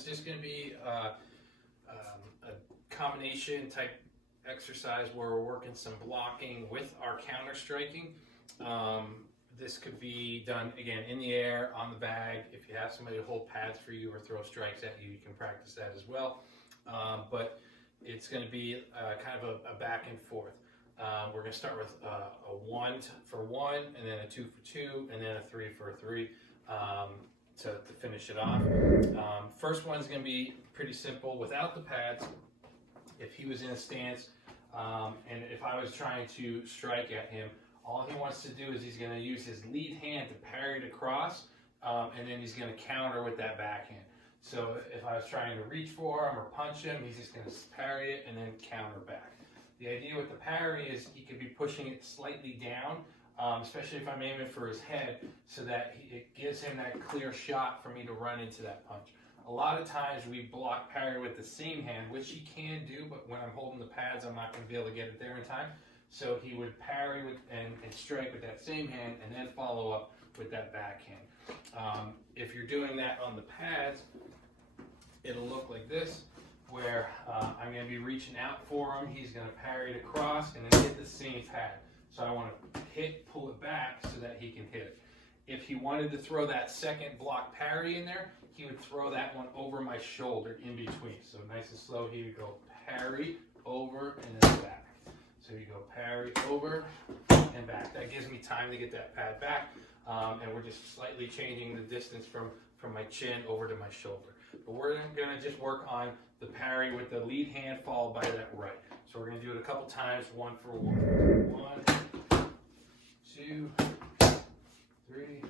is just going to be a combination type exercise where we're working some blocking with our counter striking. This could be done again in the air, on the bag. If you have somebody to hold pads for you or throw strikes at you, you can practice that as well. But it's going to be kind of a back and forth. We're going to start with a 1 for 1, and then a 2 for 2, and then a 3 for 3 to finish it off. First one's going to be pretty simple without the pads. If he was in a stance and if I was trying to strike at him, all he wants to do is he's going to use his lead hand to parry it across, and then he's going to counter with that backhand. So if I was trying to reach for him or punch him, he's just going to parry it and then counter back. The idea with the parry is he could be pushing it slightly down, especially if I'm aiming for his head, so that it gives him that clear shot for me to run into that punch. A lot of times we block parry with the same hand, which he can do, but when I'm holding the pads, I'm not going to be able to get it there in time. So he would parry with, and strike with that same hand, and then follow up with that backhand. If you're doing that on the pads, it'll look like this, where I'm going to be reaching out for him. He's going to parry it across and then hit the same pad. So I want to pull it back so that he can hit it. If he wanted to throw that second block parry in there, he would throw that one over my shoulder in between. So nice and slow, he would go parry, over, and then back. So you go parry, over, and back. That gives me time to get that pad back, and we're just slightly changing the distance from my chin over to my shoulder. But we're going to just work on the parry with the lead hand followed by that right. So we're going to do it a couple times, 1 for 1. 1, 2, 3,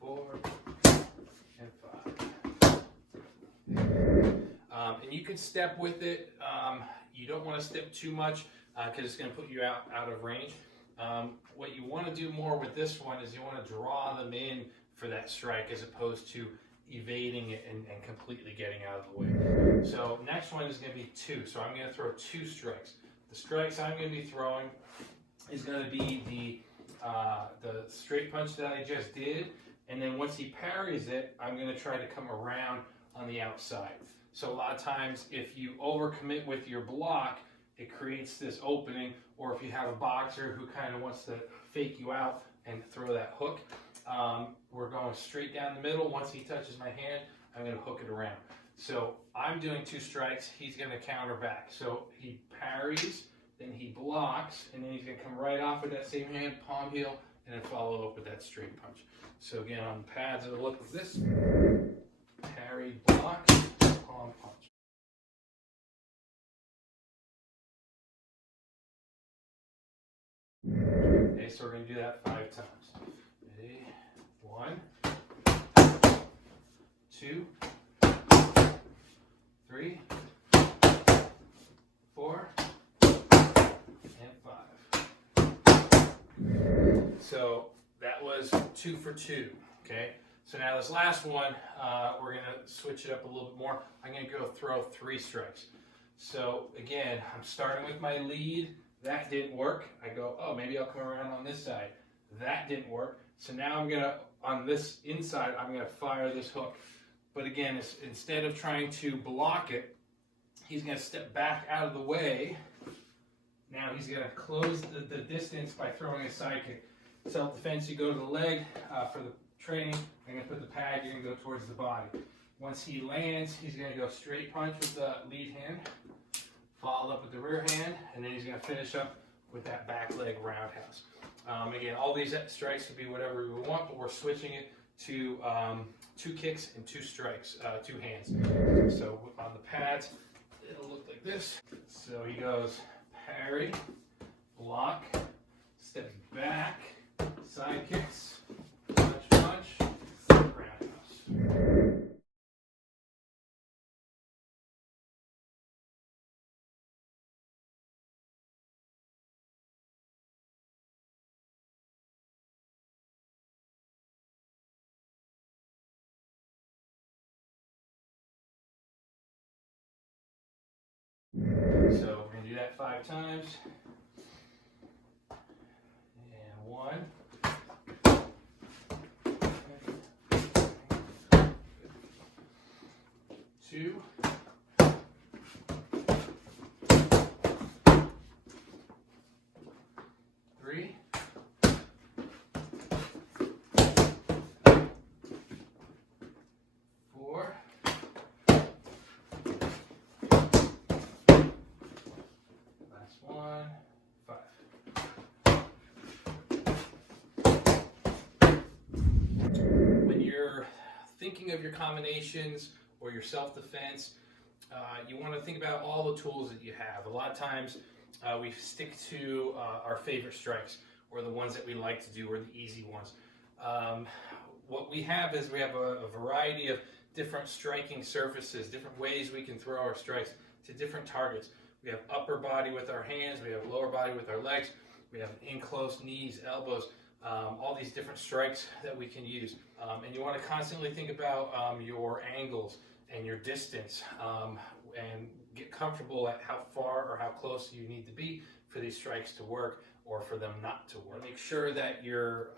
4, and 5. And you can step with it. You don't want to step too much because it's going to put you out of range. What you want to do more with this one is you want to draw them in for that strike as opposed to evading it and completely getting out of the way. So next one is going to be 2. So I'm going to throw 2 strikes. The strikes I'm going to be throwing is going to be the straight punch that I just did, and then once he parries it, I'm going to try to come around on the outside. So a lot of times if you overcommit with your block, it creates this opening, or if you have a boxer who kind of wants to fake you out and throw that hook, we're going straight down the middle. Once he touches my hand, I'm going to hook it around. So I'm doing 2 strikes, he's going to counter back. So he parries, then he blocks, and then he's going to come right off with that same hand, palm heel, and then follow up with that straight punch. So again, on the pads, it'll look like this. Parry, block, palm punch. Okay, so we're going to do that 5 times. Ready? 1, 2, 3, 4, and 5. So that was 2 for 2. Okay. So now this last one, we're going to switch it up a little bit more. I'm going to go throw 3 strikes. So again, I'm starting with my lead. That didn't work. I go, oh, maybe I'll come around on this side. That didn't work. So now I'm going to, on this inside, I'm going to fire this hook. But again, instead of trying to block it, he's going to step back out of the way. Now he's going to close the distance by throwing a side kick. Self-defense, you go to the leg. For the training, I'm going to put the pad, you're going to go towards the body. Once he lands, he's going to go straight punch with the lead hand, followed up with the rear hand, and then he's going to finish up with that back leg roundhouse. Again, all these strikes could be whatever we want, but we're switching it to 2 kicks and 2 strikes, 2 hands. So on the pads, it'll look like this. So he goes parry, block, steps back, side kicks, punch, punch, roundhouse. So we're going to do that 5 times. And 1. 2. Three. 4. Last one. 5. When you're thinking of your combinations or your self-defense, you want to think about all the tools that you have. A lot of times we stick to our favorite strikes, or the ones that we like to do, or the easy ones. What we have is we have a variety of different striking surfaces, different ways we can throw our strikes to different targets. We have upper body with our hands, we have lower body with our legs, we have in close knees, elbows, all these different strikes that we can use. And you want to constantly think about your angles and your distance, and get comfortable at how far or how close you need to be for these strikes to work or for them not to work. Make sure that you're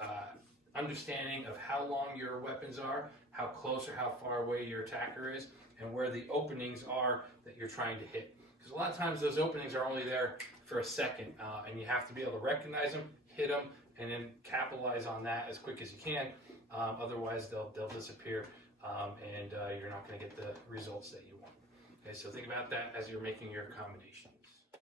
understanding of how long your weapons are, how close or how far away your attacker is, and where the openings are that you're trying to hit. Because a lot of times those openings are only there for a second, and you have to be able to recognize them, hit them, and then capitalize on that as quick as you can. Otherwise, they'll disappear, and you're not going to get the results that you want. Okay, so think about that as you're making your combination.